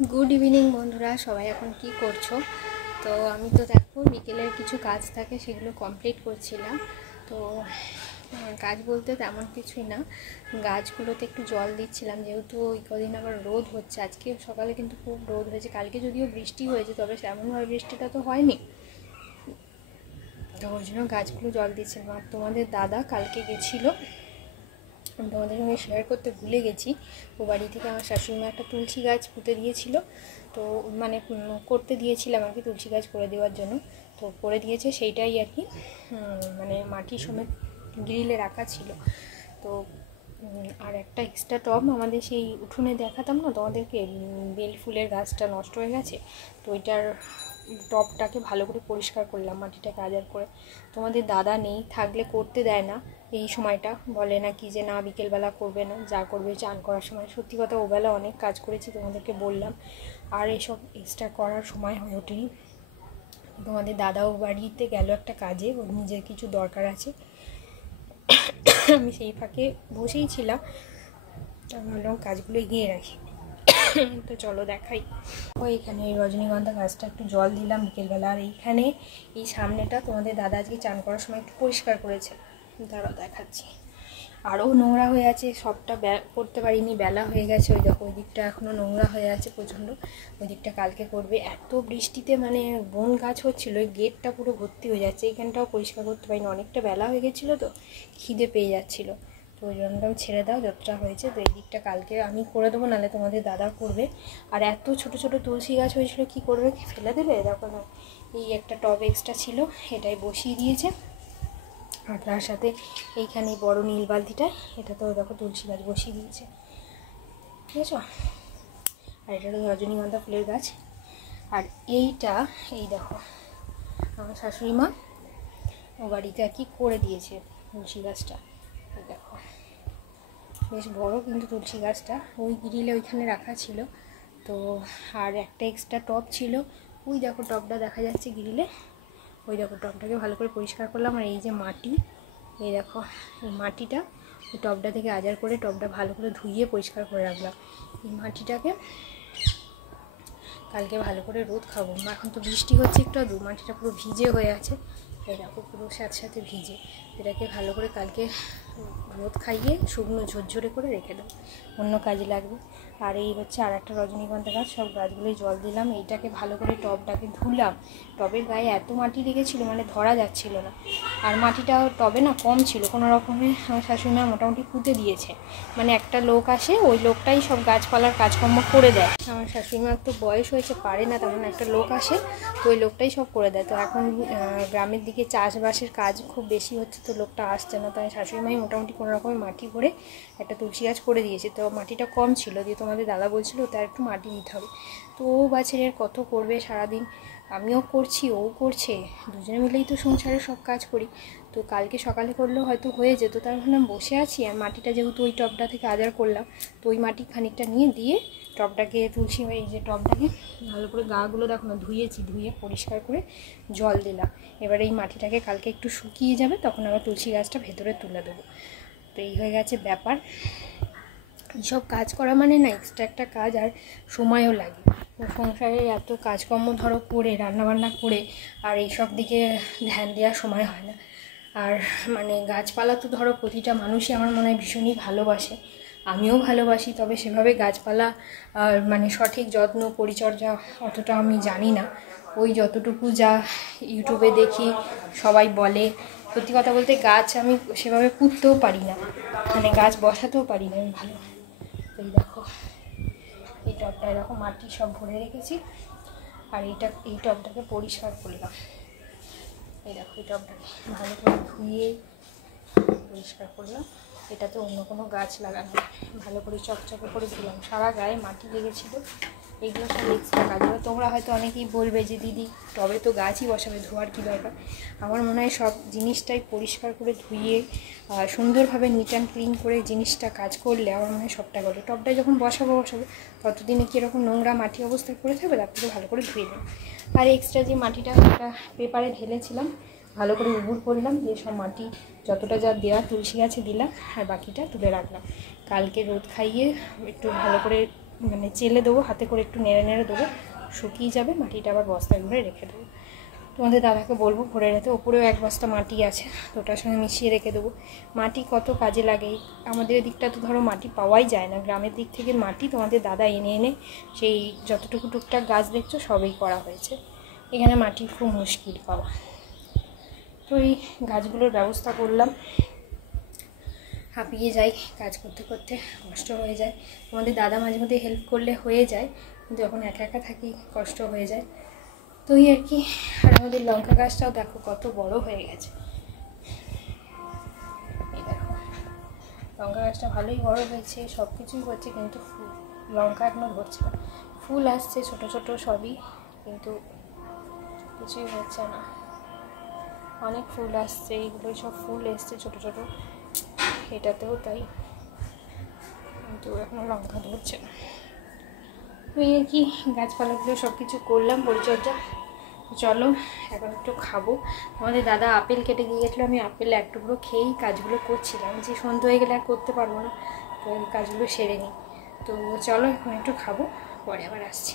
Good evening बंधुरा सबाई एखन कि करछो। तो आमी तो देखो बिकेलेर किछु काज थाके सेगुलो कमप्लीट करछिलाम। तो काज बोलते तेमन किछुई ना, गाछगुलोते एकटु जल दिच्छिलाम जेहेतु ओई कदिन आबार रोद होच्छे। आजके सकाले किन्तु खूब रोद हयेछे, कालके जदिओ बृष्टि हयेछे तबे तेमनभाবে बृष्टिटा तो हयनि। तो ओई जोन्नो गाछगुलो जल दिच्छिलाम। आर तोमादेर दादा कालके गेछिलो, তোমাদের সঙ্গে শেয়ার করতে ভুলে গেছি, ও বাড়ি থেকে আমার শাশুড়িমা একটা তুলসী গাছ পুঁতে দিয়েছিল। তো মানে করতে দিয়েছিলাম আর কি, তুলসী গাছ করে দেওয়ার জন্য। তো করে দিয়েছে সেইটাই আর কি, মানে মাটি সমেত গ্রিলে রাখা ছিল। তো আর একটা এক্সট্রা টব আমাদের সেই উঠোনে দেখাতাম না তোমাদেরকে, বেল ফুলের গাছটা নষ্ট হয়ে গেছে। তো ওইটার টবটাকে ভালো করে পরিষ্কার করলাম, মাটিটাকে আজার করে। তোমাদের দাদা নেই, থাকলে করতে দেয় না এই সময়টা, বলে না কি যে না বিকেলবেলা করবে না, যা করবে চান করার সময়। সত্যি কথা ওবেলা অনেক কাজ করেছি তোমাদেরকে বললাম, আর এসব এক্সট্রা করার সময় হয়ে ওঠেনি। তোমাদের দাদাও বাড়িতে গেল একটা কাজে, ওর নিজের কিছু দরকার আছে। আমি সেই ফাঁকে বসেই ছিলাম, আমি ভাবলাম কাজগুলো এগিয়ে রাখি। তো চলো দেখাই। এইখানে এই রজনীগন্ধা গাছটা একটু জল দিলাম বিকেলবেলা। আর এইখানে এই সামনেটা তোমাদের দাদা আজকে চান করার সময় একটু পরিষ্কার করেছে, দাঁড়াও দেখাচ্ছি। আরও নোংরা হয়ে আছে, সবটা করতে পারিনি, বেলা হয়ে গেছে। ওই দেখো ওই দিকটা এখনও নোংরা হয়ে আছে প্রচণ্ড, ওই দিকটা কালকে করবে। এত বৃষ্টিতে মানে বন গাছ হচ্ছিলো, ওই গেটটা পুরো ভর্তি হয়ে যাচ্ছে। এইখানটাও পরিষ্কার করতে পারিনি, অনেকটা বেলা হয়ে গেছিলো, তো খিদে পেয়ে যাচ্ছিলো। তো ওই জন্য ছেড়ে দাও, যতটা হয়েছে। তো এই দিকটা কালকে আমি করে দেবো, নাহলে তোমাদের দাদা করবে। আর এত ছোট ছোট তুলসী গাছ হয়েছিল, কি করবে, ফেলে দেবে? দেখো না, এই একটা টব এক্সট্রা ছিল, এটাই বসিয়ে দিয়েছে। আর তার সাথে এইখানে বড় নীল বালতিটা, এটা তো দেখো তুলসী গাছ বসিয়ে দিয়েছে, ঠিক আছে। আর এটা তো রজনীগন্ধা ফুলের গাছ। আর এইটা এই দেখো আমার শাশুড়ি মা ও বাড়িতে আর কি করে দিয়েছে তুলসী গাছটা। দেখো বেশ বড় কিন্তু তুলসী গাছটা, ওই গ্রিলে ওইখানে রাখা ছিল। তো আর একটা এক্সট্রা টব ছিল, ওই দেখো টবটা দেখা যাচ্ছে গ্রিলে, ওই দেখো টবটাকে ভালো করে পরিষ্কার করলাম। আর এই যে মাটি, এই দেখো এই মাটিটা ওই টবটা থেকে আজার করে টবটা ভালো করে ধুইয়ে পরিষ্কার করে রাখলাম। এই মাটিটাকে কালকে ভালো করে রোদ খাবো। এখন তো বৃষ্টি হচ্ছে একটু আধটু, মাটিটা পুরো ভিজে হয়ে আছে, এই দেখো পুরো সাথে ভিজে। এটাকে ভালো করে কালকে রোদ খাইয়ে শুকনো ঝরঝরে করে রেখে দেবো, অন্য কাজে লাগবে। আর এই হচ্ছে আর একটা রজনীগন্ধা গাছ, সব গাছগুলোই জল দিলাম। এইটাকে ভালো করে টবটাকে ধুলাম, টবের গায়ে এত মাটি লেগেছিলো মানে ধরা যাচ্ছিল না। আর মাটিটা টবে না কম ছিল, কোনো রকমে আমার শাশুড়িমা মোটামুটি পুঁতে দিয়েছে। মানে একটা লোক আসে, ওই লোকটাই সব গাছপালার কাজকর্ম করে দেয়। আমার শাশুড়িমার তো বয়স হয়েছে, পারে না তেমন, একটা লোক আসে, তো ওই লোকটাই সব করে দেয়। তো এখন গ্রামের দিকে চাষবাসের কাজ খুব বেশি হচ্ছে, তো লোকটা আসছে না, তাই শাশুড়িমাই মোটামুটি কোনো রকমের মাটি ভরে একটা তুলসী গাছ করে দিয়েছে। তো মাটিটা কম ছিল, দিয়ে তোমাদের দাদা বলছিল তার একটু মাটি দিতে হবে। তো ও বাছের কত করবে সারাদিন, আমিও করছি ও করছে, দুজনে মিলেই তো সংসারে সব কাজ করি। তো কালকে সকালে করলেও হয়তো হয়ে যেত, তার ভাবলাম বসে আছি। আর মাটিটা যেহেতু ওই টবটা থেকে আজার করলাম, তো ওই মাটি খানিকটা নিয়ে দিয়ে টবটাকে তুলসী, এই যে টবটাকে ভালো করে গাগুলো দেখো না ধুয়েছি, ধুয়ে পরিষ্কার করে জল দিলাম। এবার এই মাটিটাকে কালকে একটু শুকিয়ে যাবে, তখন আবার তুলসী গাছটা ভেতরে তুলে দেবো। তো এই হয়ে গেছে ব্যাপার। এইসব কাজ করা মানে না এক্সট্রা একটা কাজ, আর সময়ও লাগে। সংসারের এত কাজকর্ম ধরো করে, রান্নাবান্না করে, আর এইসব দিকে ধ্যান দেওয়ার সময় হয় না। আর মানে গাছপালা তো ধরো প্রতিটা মানুষই আমার মনে হয় ভীষণই ভালোবাসে, আমিও ভালোবাসি। তবে সেভাবে গাছপালা মানে সঠিক যত্ন পরিচর্যা অতটা আমি জানি না। ওই যতটুকু যা ইউটিউবে দেখি সবাই বলে, সত্যি কথা বলতে গাছ আমি সেভাবে পুঁততেও পারি না, মানে গাছ বসাতেও পারি না আমি ভালো। এই দেখো এই টবটা এরকম মাটি সব ভরে রেখেছি, আর এই টবটাকে পরিষ্কার করলাম। এই দেখো এই টবটাকে ভালো করে ধুয়ে পরিষ্কার করলাম। এটাতে অন্য কোনো গাছ লাগানো, ভালো করে চকচকে করে ধুলাম। সারা গায়ে মাটি লেগেছিলো, এগুলো সব এক্সট্রা কাজ। এবার তোমরা হয়তো অনেকেই বলবে যে দিদি টবে তো গাছই বসাবে, ধোয়ার কী দরকার। আমার মনে হয় সব জিনিসটাই পরিষ্কার করে ধুয়ে সুন্দরভাবে নিট অ্যান্ড ক্লিন করে জিনিসটা কাজ করলে আমার মনে হয় সবটা গেলো। টবটায় যখন বসাবো ততদিনে কীরকম নোংরা মাটি অবস্থায় পড়ে থাকবে, তার থেকে ভালো করে ধুয়ে নেব। আর এক্সট্রা যে মাটিটা একটা পেপারে ঢেলেছিলাম, ভালো করে উবুর করলাম, দিয়ে সব মাটি যতটা যা দেওয়া তুলসী গাছে দিলাম, আর বাকিটা তুলে রাখলাম। কালকে রোদ খাইয়ে একটু ভালো করে মানে চেলে দেবো, হাতে করে একটু নেড়ে নেড়ে দেবো, শুকিয়ে যাবে, মাটিটা আবার বস্তায় ভরে রেখে দেবো। তোমাদের দাদাকে বলবো ভরে রেখে, ওপরেও 1 বস্তা মাটি আছে, তো ওটার সঙ্গে মিশিয়ে রেখে দেবো। মাটি কত কাজে লাগে, আমাদের দিকটা তো ধরো মাটি পাওয়াই যায় না, গ্রামের দিক থেকে মাটি তোমাদের দাদা এনে এনে সেই যতটুকু টুকটাক গাছ দেখছো সবই করা হয়েছে, এখানে মাটি খুব মুশকিল পাওয়া। তো এই গাছগুলোর ব্যবস্থা করলাম, হাঁপিয়ে যাই কাজ করতে করতে, কষ্ট হয়ে যায়। তোমাদের দাদা মাঝে মধ্যে হেল্প করলে হয়ে যায়, কিন্তু যখন একা একা থাকি কষ্ট হয়ে যায়। তো এই আর কি। আর আমাদের লঙ্কা গাছটাও দেখো কত বড় হয়ে গেছে, এই দেখো লঙ্কা গাছটা ভালোই বড় হয়েছে, সব কিছুই হচ্ছে, কিন্তু লঙ্কা এখনও ধরছে না। ফুল আসছে ছোট ছোট সবই, কিন্তু কিছুই হচ্ছে না। অনেক ফুল আসছে, এইগুলোই সব ফুল এসছে ছোট ছোট, এটাতেও তাই, কিন্তু এখনও লঙ্কা ধরছে না। তো এই আর কি, গাছপালাগুলো সব কিছু করলাম পরিচর্যা। চলো এখন একটু খাবো। আমাদের দাদা আপেল কেটে দিয়ে গেছিলো, আমি আপেল এক টুকরো খেয়েই কাজগুলো করছিলাম, যে সন্ধ্যা হয়ে গেলে আর করতে পারবো না, তো এই কাজগুলো সেরে নিই। তো চলো এখন একটু খাবো, পরে আবার আসছি।